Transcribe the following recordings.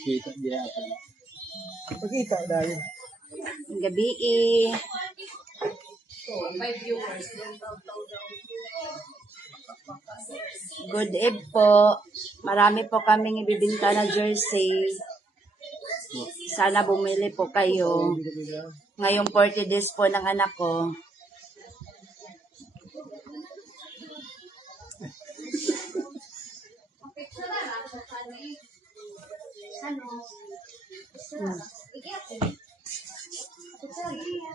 Kita dia. Pakita dahil. Gabi Good eve po. Marami po kaming ibibinta na jersey. Sana bumili po kayo. Ngayong 40 days po ng anak ko.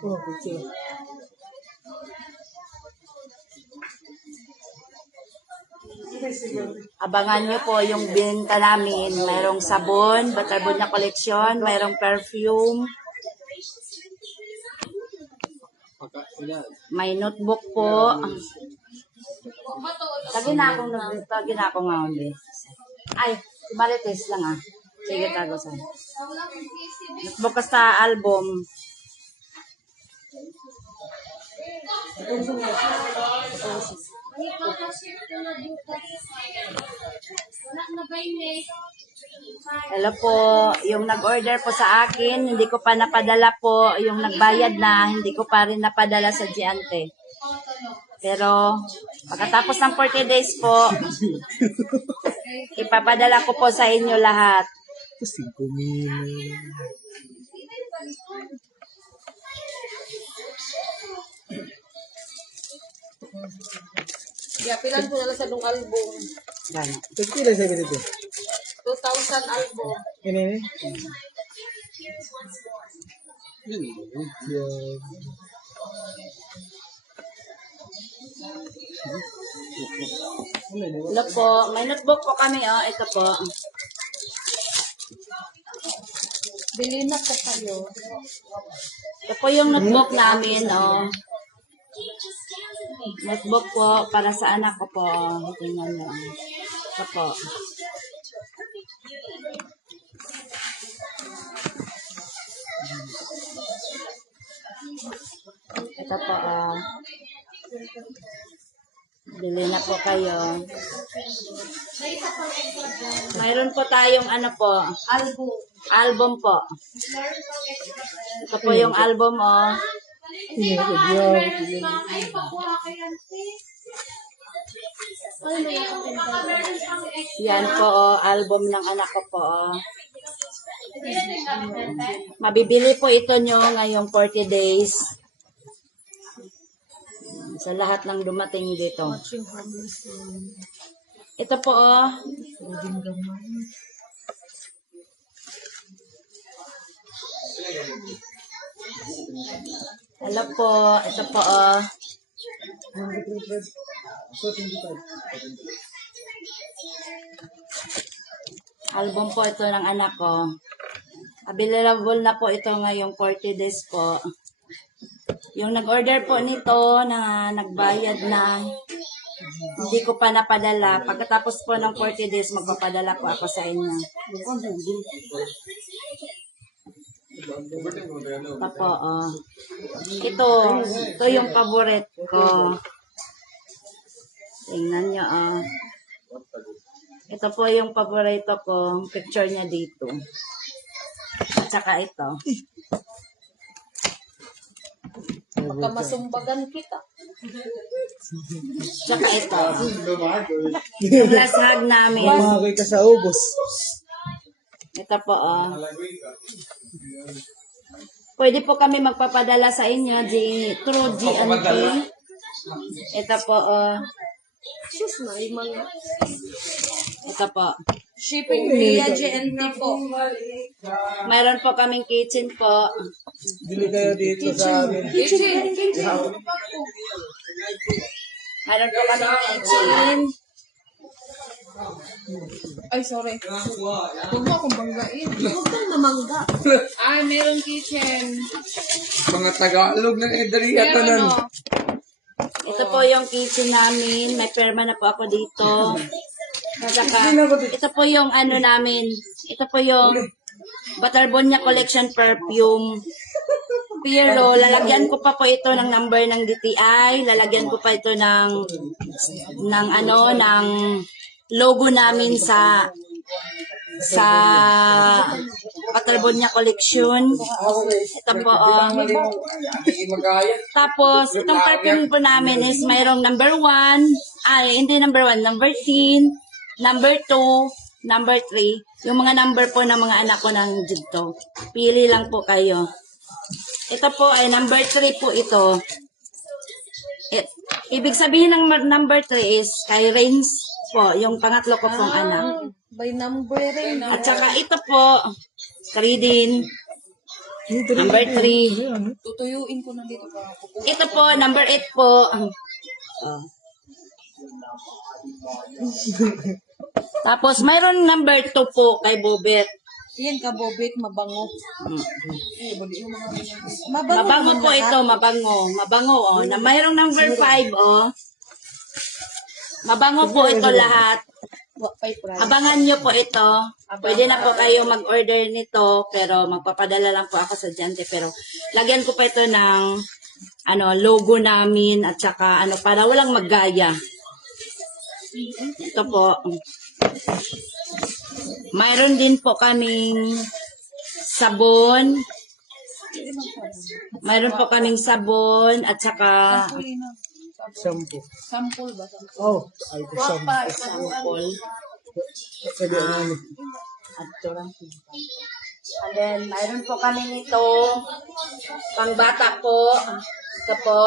Oh, picture. Abangan nyo po yung binta namin. Mayroong sabon, Butterbon na koleksyon, mayroong perfume, may notebook po. Tagi na akong nga ulit. Ay, Marites lang ah. Sige, tago sa. Notebook ka sa album. Hello po, yung nag-order po sa akin, hindi ko pa napadala po. Yung nagbayad na, hindi ko pa rin napadala sa Giante. Pero, pagkatapos ng 40 days po, ipapadala ko po sa inyo lahat. 5,000. Yeah, pilan ko na lang sa dong album. Gano'n. Pagkila sa ganito. 2,000 album. Ini. Hello po, may notebook po kami oh. Ito po. Bili na po kayo. Ito po yung notebook namin oh. Notebook po para sa anak ko po. Tingnan nyo. Ito po. Ito po bili na po kayo. Mayroon po tayong ano po. Album po. Ito po yung album oh. Yan po oh, album ng anak ko po oh. Mabibili po ito nyo ngayong 40 days. Sa lahat ng dumating dito. Ito po oh. Hello po. Ito po oh. Album po ito ng anak ko. Available na po ito ngayong 40 days po. Yung nag-order po nito na nagbayad na hindi ko pa napadala. Pagkatapos po ng 40 days, magpapadala po ako sa inyo. Ito po, oh. Ito yung favorite ko. Tingnan nyo, oh. Ito po yung paborito ko. Picture niya dito. At saka ito. Baka masumbagan kita. Tsaka ito. Yung last hug namin. Makakita sa ubos. Ito po, oh. Pwede po kami magpapadala sa inyo through GNT. Ito po, oh. Sus na, mga Ito po. shipping via GNT po. Mayroon po kaming kitchen po. Bili kayo dito sa amin. Kitchen. Mayroon po kaming kitchen. Ay, sorry. Huwag mo akong banggain. Huwag kang namangga. Ay, meron kitchen. Mga Tagalog ng Edria Meron, tanan. no? Ito po yung kitchen namin. May perma na po ako dito. Saka, ito po yung ano namin. Ito po yung Butterbon niya collection perfume. Pero lalagyan ko pa po ito ng number ng DTI. Lalagyan ko pa ito ng logo namin sa Patalbonia Collection. Ito po, Hindi magkaya. tapos, itong perfume po namin is mayroong number 1, hindi number 1, number 10, number 2, number 3. Yung mga number po ng mga anak ko ng dito. Pili lang po kayo. Ito po ay number 3 po ito. Ibig sabihin ng number 3 is kay Reigns po, yung pangatlo ko pong anak. By number rin. At saka ito po, 3 din. Number 3. Tutuyuin ko na dito para Ito po, number 8 po. Tapos, mayroon number 2 po kay Bobet. yan ka, Bobet, mabango. Mabango po ito, mabango. Mabango, oh. Na mayroong number 5, oh. Mabango po ito lahat. Abangan nyo po ito. Pwede na po kayo mag-order nito, pero magpapadala lang po ako sa Diante. Pero, lagyan ko pa ito ng logo namin at saka para walang maggaya. Ito po. Mayroon din po kaming sabon. Mayroon po kaming sabon at saka Shampoo. Sample ba? Oh, ay, ito shampoo. sample. Sabi ano. And then, mayroon po kami nito. Pangbata po. Ito po.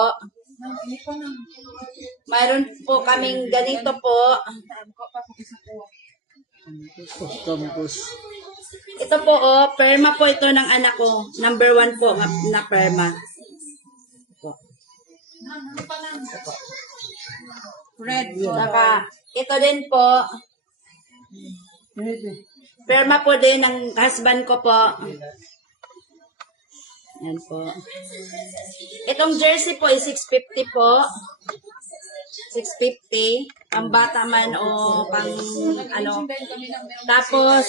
Mayroon po kaming ganito po. Campus. Ito po, oh, perma po ito ng anak ko. Number 1 po na perma. Red. Saka, ito din po. Perma po din ng husband ko po. Yan po. Itong jersey po is 650 po. 650. Pang bata man o pang Tapos,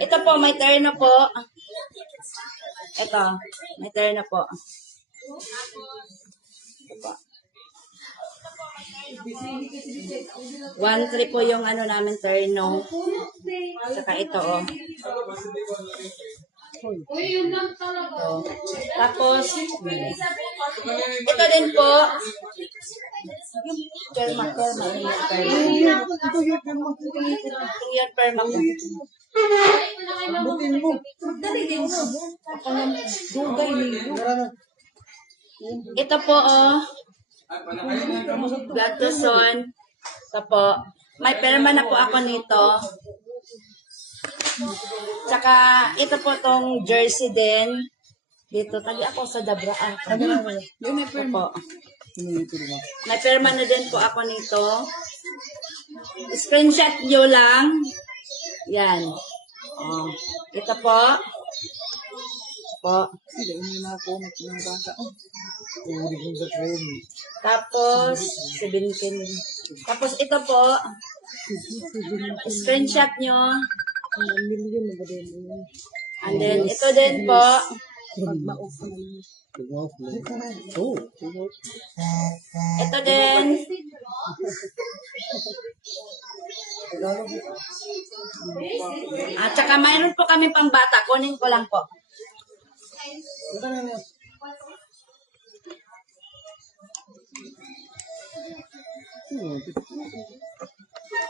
ito po, may terno po. Ito, may terno po. Ito po. 1-3 po yung namin terno. Saka ito, oh. Oh. Tapos, ito din po. Perma. Yan, perma ko. Ito po, oh. Gatuson. Ito po. May perma na po ako nito. Tsaka, ito po tong jersey din. Dito, tagi ako sa Dabraan. Yung may perma. May perma na din po ako nito. Screenshot nyo lang. Yan. Oh. Ito po. Tapos, 17. Tapos, ito po. Screenshot nyo. And then, ito din po. Ito din. At saka mayroon po kami pang bata. Kunin ko lang po.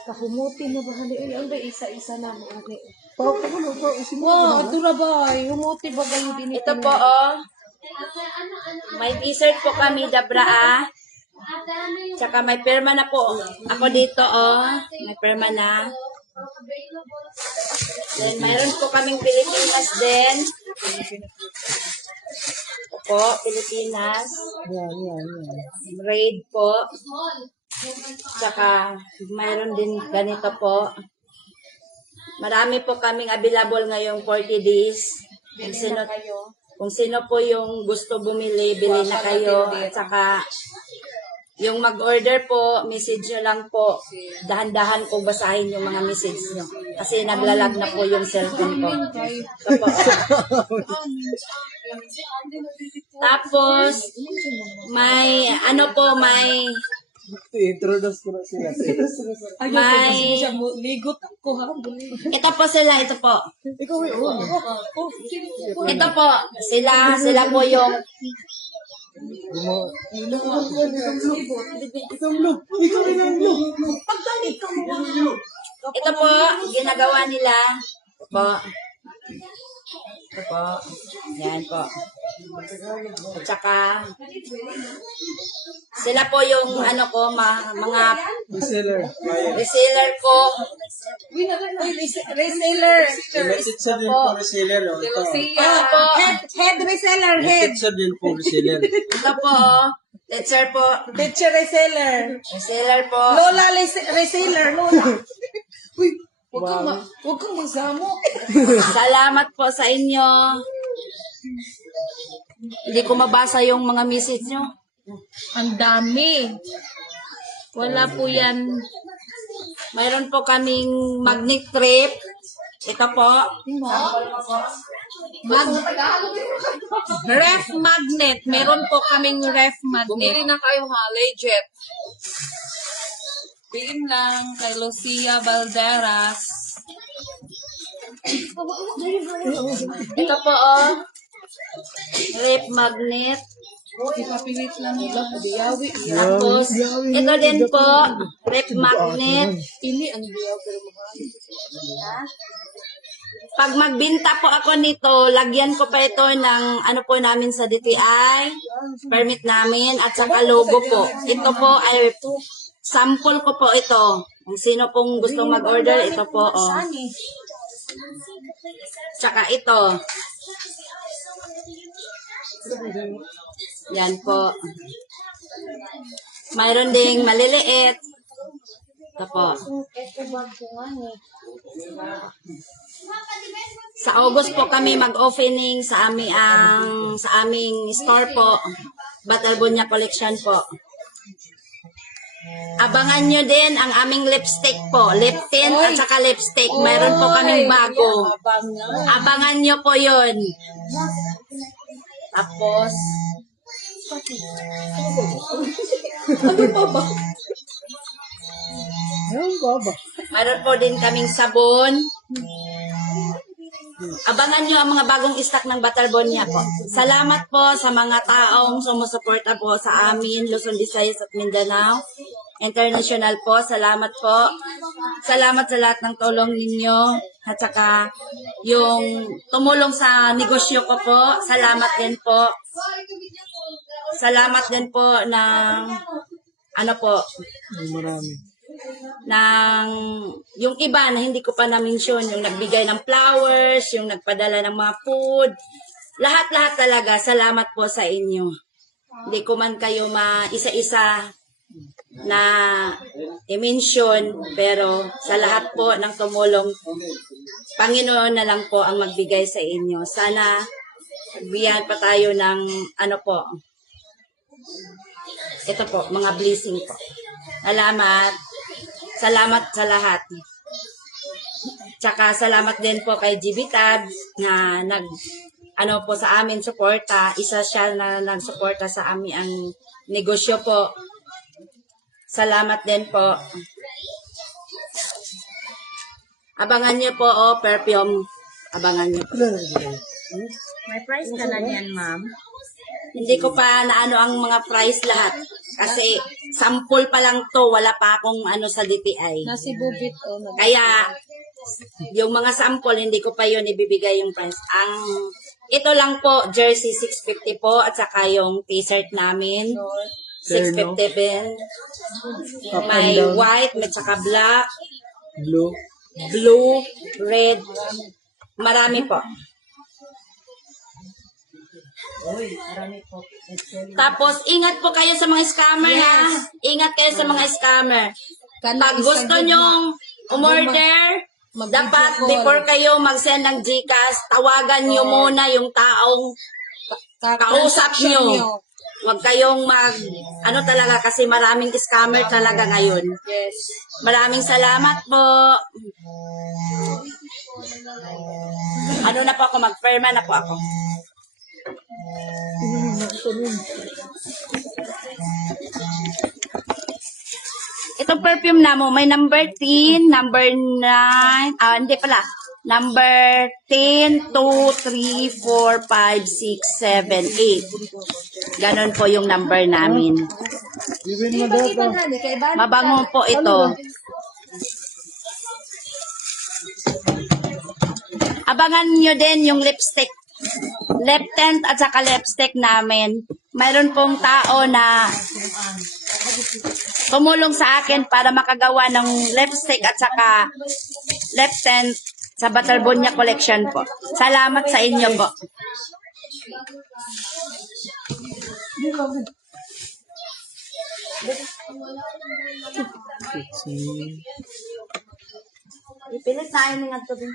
Kahumuti na ba? Ano ba isa-isa na mo? Wow, ito na ba? Humuti ba kayo din? Ito po, oh. May t-shirt po kami, Dabra, Tsaka may perma na po. Ako dito, oh. May perma na. Then, mayroon po kaming Pilipinas din. Opo, Pilipinas. Raid po. Tsaka, mayroon din ganito po. Marami po kaming available ngayong 40 days. Kung sino po yung gusto bumili, bili na kayo. At saka, yung mag-order po, message nyo lang po. Dahan-dahan ko basahin yung mga message nyo. Kasi naglalag na po yung cellphone ko. Ito po. Tapos, may, I-introduce ko na sila. May, Ligot ako ha. ito po sila, ito po. Ikaw eh, oh. Ito po, sila po yung, Ikaw blue. Ikaw rin ang blue. ito po, ginagawa nila. Ito po. Ito po. Yan po. At saka, sila po yung ano ko, mga Reseller. reseller ko. Reseller. Pizza din po reseller. Oh. Ito. Ito po, Head reseller. Pizza din po reseller. ito po, teacher po, Teacher reseller. reseller po. Lola reseller. Lola. Uy, huwag kang masamo. Salamat po sa inyo. Hindi ko mabasa yung mga message nyo. Ang dami. Wala po yan. Mayroon po kaming magnet trip. Ito po. Ref magnet. Meron po kaming ref magnet. Bumili na kayo ha, legit. PM lang kay Lucia Valderas. Ito po, oh. Rep magnet. Ipapilit lang nila. Diyawi. Tapos, ito din po, rep magnet. Pili ang diyawi. Pag magbinta po ako nito, lagyan ko pa ito ng ano po namin sa DTI, permit namin, at saka logo po. Ito po ay sample ko po ito. Kung sino pong gustong mag-order, ito po. Oh. Tsaka ito. Yan po. Mayroon ding maliliit. Ito po. Sa August po kami mag-opening sa aming store po. Batalbonia Collection po. Abangan nyo din ang aming lipstick po. Lip tint at saka lipstick. Mayroon po kaming bago. Abangan nyo po yun. Tapos, Ayan, baba. mayroon po din kaming sabon. Abangan nyo ang mga bagong stock ng Batalbonia po. Salamat po sa mga taong sumusuporta po sa amin, Luzon, Visayas at Mindanao. International po, salamat po. Salamat sa lahat ng tulong ninyo. At saka yung tumulong sa negosyo ko po, salamat din po. Salamat din po ng ano po, Marami. ng yung iba na hindi ko pa na-mention, yung nagbigay ng flowers, yung nagpadala ng mga food, lahat-lahat talaga, salamat po sa inyo. Hindi ko man kayo isa-isa na i-mention, pero sa lahat po ng tumulong, Panginoon na lang po ang magbigay sa inyo. Sana bigyan pa tayo ng ano po, ito po, mga blessing po. Salamat. Salamat sa lahat. Tsaka salamat din po kay GB Tabs na ano po sa amin suporta. Isa siya na nagsuporta sa amin ang negosyo po. Salamat din po. Abangan niyo po perfume. Abangan niyo po. May price ka na yan, ma'am. Hindi ko pa naano ang mga price lahat. Kasi sample pa lang to, wala pa akong ano sa DTI. Nasibugit o. Kaya yung mga sample hindi ko pa yun ibibigay yung price. Ito lang po, jersey 650 po at saka yung t-shirt namin 650 din. May white, may saka black, Blue. blue, red. Marami po. Tapos, ingat po kayo sa mga scammer, ha? Ingat kayo sa mga scammer. Pag gusto nyong umorder, dapat before kayo mag-send ng GCash, tawagan nyo muna yung taong kausap nyo. Huwag kayong ano talaga, kasi maraming scammer talaga ngayon. Yes. Maraming salamat po. Ano na po ako, mag-firma na po ako. Itong perfume na mo, may number 10, number 9, hindi pala. Number 10, 2, 3, 4, 5, 6, 7, 8. Ganon po yung number namin. Bibin mo daw ito. Mabango po ito. Abangan nyo din yung lipstick. Left tint at saka lipstick namin. Mayroon pong tao na tumulong sa akin para makagawa ng lipstick at saka left tint sa Batalbonia collection po. Salamat sa inyo po. Ipilit tayo ng ato din.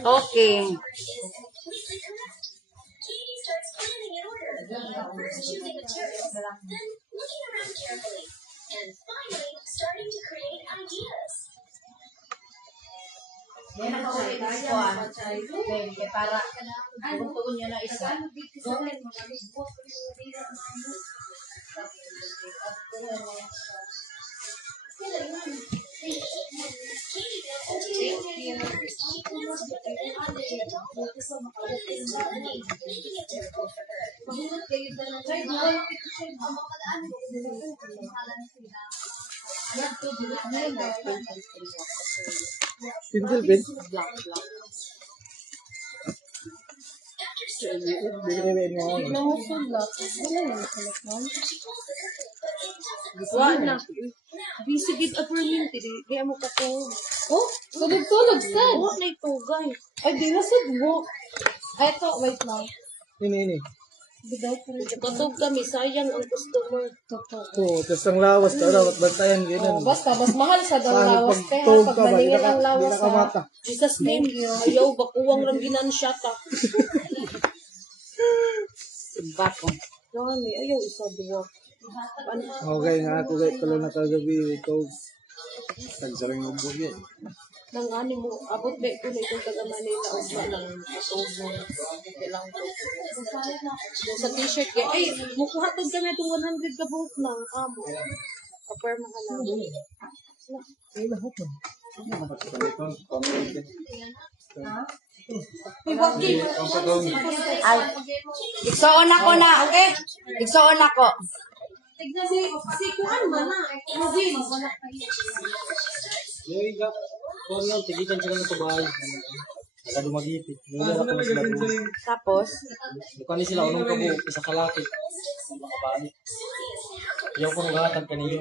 Okay. Yan ang kailangan ko para tugon niya na isa. Single bed. Bibin mo Wala. Busy gid ako rin. Kaya mo ka to. Oh, tulog-tulog, sad. Wala na ito, guys. Ay, di na sad mo. Ay, ito, wait lang. Ini. Biday pa rin. Katog kami, sayang ang customer. Oo, tapos ang lawas ka daw at bantayan ganun. Basta, mas mahal sa daw Paano lawas. pag Kaya tuhog pag ka ba, di maningin na ang lawas ka mata. Jesus name, ayaw, bakuwang lang ginansya ta. Bako. Gani, ayaw isa duwa. Okay nga ako guys, pala nakagabi ito. Tagsaring mo yan. Nang ani mo, abot ba ko na itong taga Manila o ba lang katog mo. Kailang to. Sa t-shirt kaya, ay, mukuha to kami itong 100 ka buhok ng amo. Kapar mga lang. Ay, lahat mo. Ay, igsoon ako na, okay? Igsoon ako. Tignan si Kuan man na. Rubin. Yung iba, kung ano, tigitan sila ng tubahay. Sa dumagipit. Yung iba na sila doon. Tapos, Bukan ni sila, unong kabo, isa kalaki. Ang mga bani. Ayaw ko nang gahatag kanino.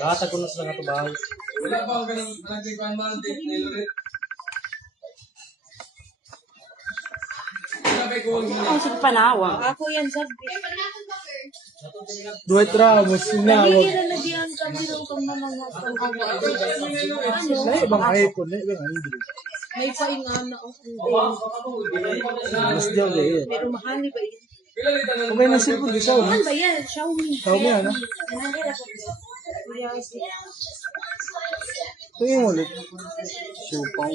Gahatag ko na sila ng tubahay. Wala pa ako ganang nagtipan man, Nilorit. Sabi ko, ang sige panawa. Ako yan, sabi. Dwight Ramos, sinawag. Hindi na diyan kami ng pamamahat ng awa. Na ibang iPhone, na ibang Android. May paingan na ako. Mas diyaw ganyan. Pero mahal ni ba yun? Okay na cellphone, di siya. Mahal ba yan? Xiaomi. Xiaomi, ano? Tingin mo ulit. Siupaw.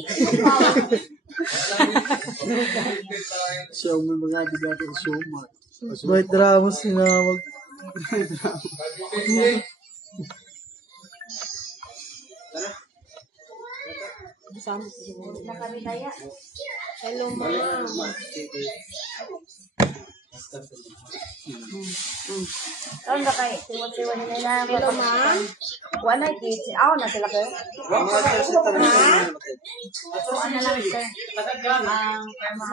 Xiaomi mga bigating Xiaomi. Dwight Ramos, sinawag. Hello, ma'am. Saan ba kayo? Siwan nila na. Hello, ma'am. Wala kids. Ako na sila kayo. Ano lang sir?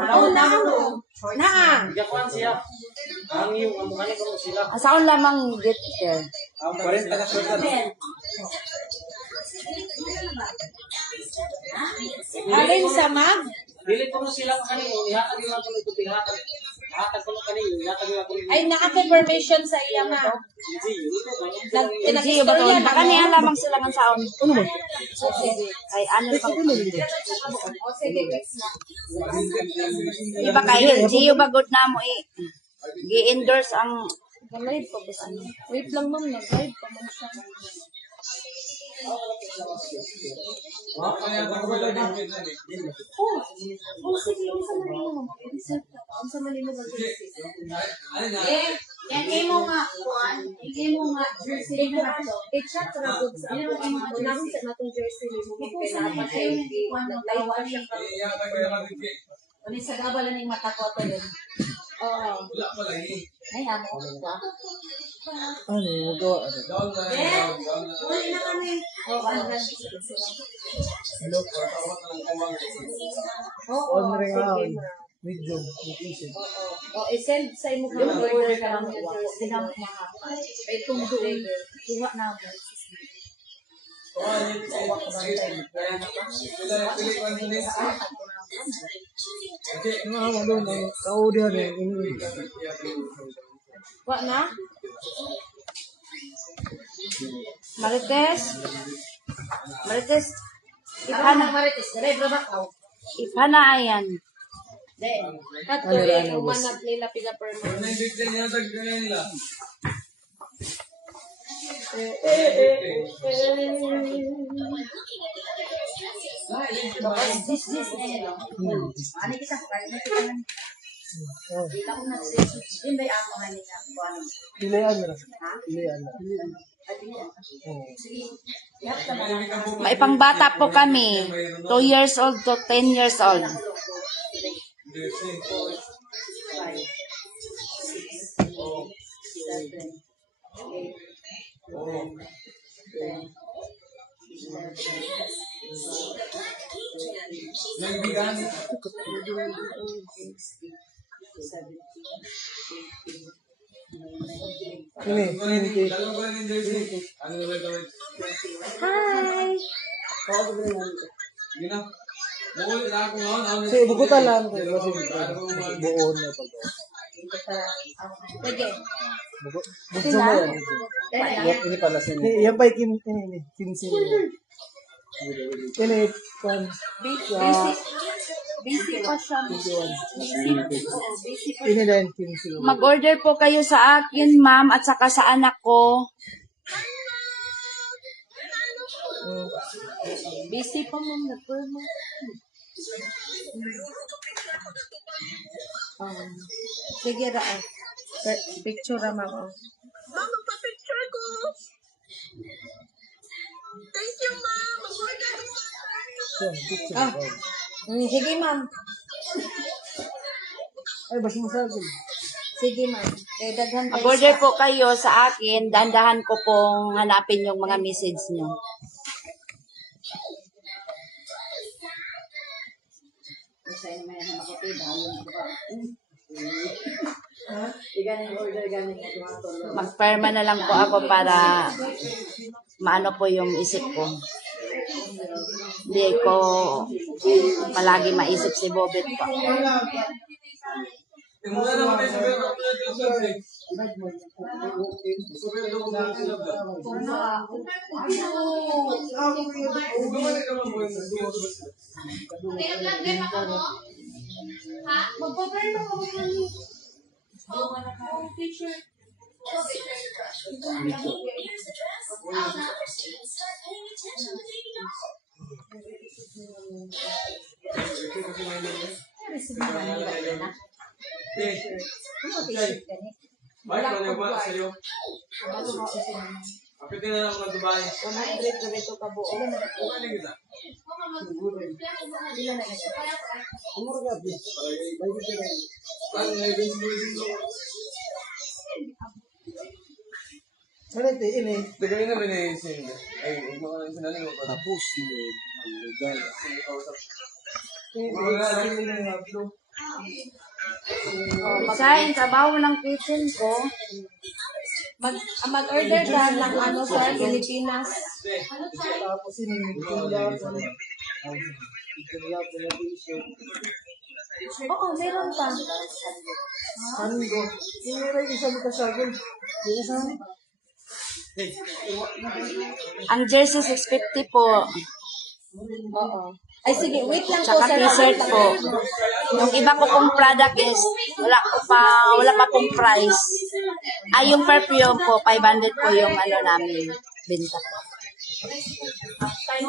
Oh, na. Jakuan siya. Ang yung amukanya ko sila. Asaon lamang get sir. Ang 40 na siya. Alin sa mag? Dili ko sila kanino. Ihatag yung mga ito pinatag. Gahatag ko lang kanino. Yatag lang ko rin. Ay, naka-confirmation sa iya ma. Gio ba to? Baka niya lamang sila ng sound. Ano ba? Ay, ano pang O, sige, next na. Iba kay Gio bagod na mo eh. Gi-endorse ang Live pa ba siya? Wait lang ma'am, nag-live pa man siya. Kaya ako lang din. Oh, sige, yung sa mali mo. I-reset ka. Yung sa mali mo mag-reset. Ano na? Yan mo nga, Juan. Yan mo nga, jersey mo nga to. I-chat ka na good sa ako. Unahon sa natong jersey mo. Kailangan pa kayo. Nag-live pa siya. Iyatag ko lang din. Ano sa gabalan ng mata ko to din? Oo. Wala pala eh. Ay, ano? Ano yung magawa? Ano? Down na lang. Down na lang. Uli na kami. Oo, ano? Hello? Tawag na lang kumang. Oo, On ring sige out. ma. Medium. Medium. O, i-send sa imo kung order ka ng jersey. Ay, kung doon. Kuha na mo. Pili ko ang sinis. Ano nga doon? Kaudihan eh. Kuha na? Marites. Marites. Ipana. Marites, dali, brabak ako. Ipana ayan. Kato Ano, eh, ano, umanap nila pila per month. Ano yung bigyan niya sa ganyan nila? Oh. Pilihan na. Pilihan na. Oh. Maipangbata po kami. 2 years old to 10 years old. Nagbigan. Ini, ini. Dalawa ba yung jersey? Ano na gagawin? Hi! Yun na. Bukod na ako ngayon. Kasi bukutan lang. Kasi buon na pag. Sige. Buksan mo yan. Ini pala sini. Yan pa yung ini. Kinsin. Ini, pan. Busy pa siya. Ini din, kinsin. Mag-order po kayo sa akin, ma'am, at saka sa anak ko. Busy pa ma'am, nag-perma. Sige ra. Picture ra ma'am. Mama, pa-picture ko. Thank you, Mom. Mag-order ko sa Sige ma'am. Ay, basta mo sa akin. Sige ma'am. Daghan kayo. Mag-order po kayo sa akin. Dandahan ko pong hanapin yung mga message nyo. Magperma na lang po ako para maano po yung isip ko. Hindi ko palagi maisip si Bobet pa. Muna naman tayo sa pero super document nila ba? Gumalik ka mo yung Bye, paano ba sa'yo? Kapit na lang ng Dubai. 100 ko dito ka buo. Ano kita? Ano na yung Ano ito, ini. Tagay na ba na yung sinda? Ay, mga sinaling mo pa. Tapos, legal. Basahin, trabaho ng kitchen ko. Mag-order ka ng ano sa Pilipinas. Tapos, ini. Tinlap. Tinlap. Oo, meron pa. Sango. Yung meron isa mo kasagol. Yung isa mo. Ang jersey 650 po. Oo. Ay, sige, wait lang po, Tsaka sir. t-shirt po. Yung iba ko pong product is wala pa pong price. Ay, yung perfume po, 500 po yung ano namin, benta po.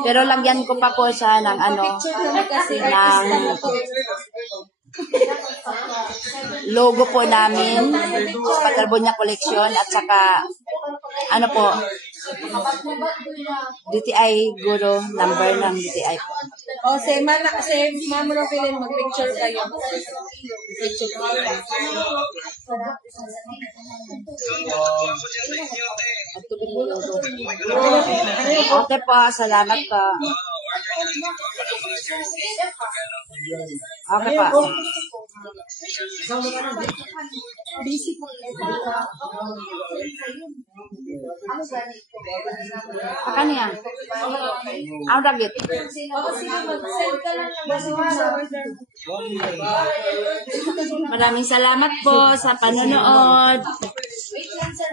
Pero lagyan ko pa po siya ng ano, Kasi ng artista na po. logo po namin, Patalbonia Collection, at saka, ano po, DTI Guru, number ng DTI po. O, si Ma'am Rovelyn, mag-picture kayo. Picture kayo. Okay po, salamat po. Okay po. Akan niya? Ang dagit. Oo, sige, mag-send ka lang ng order. Maraming salamat po sa panonood. Wait lang, sir.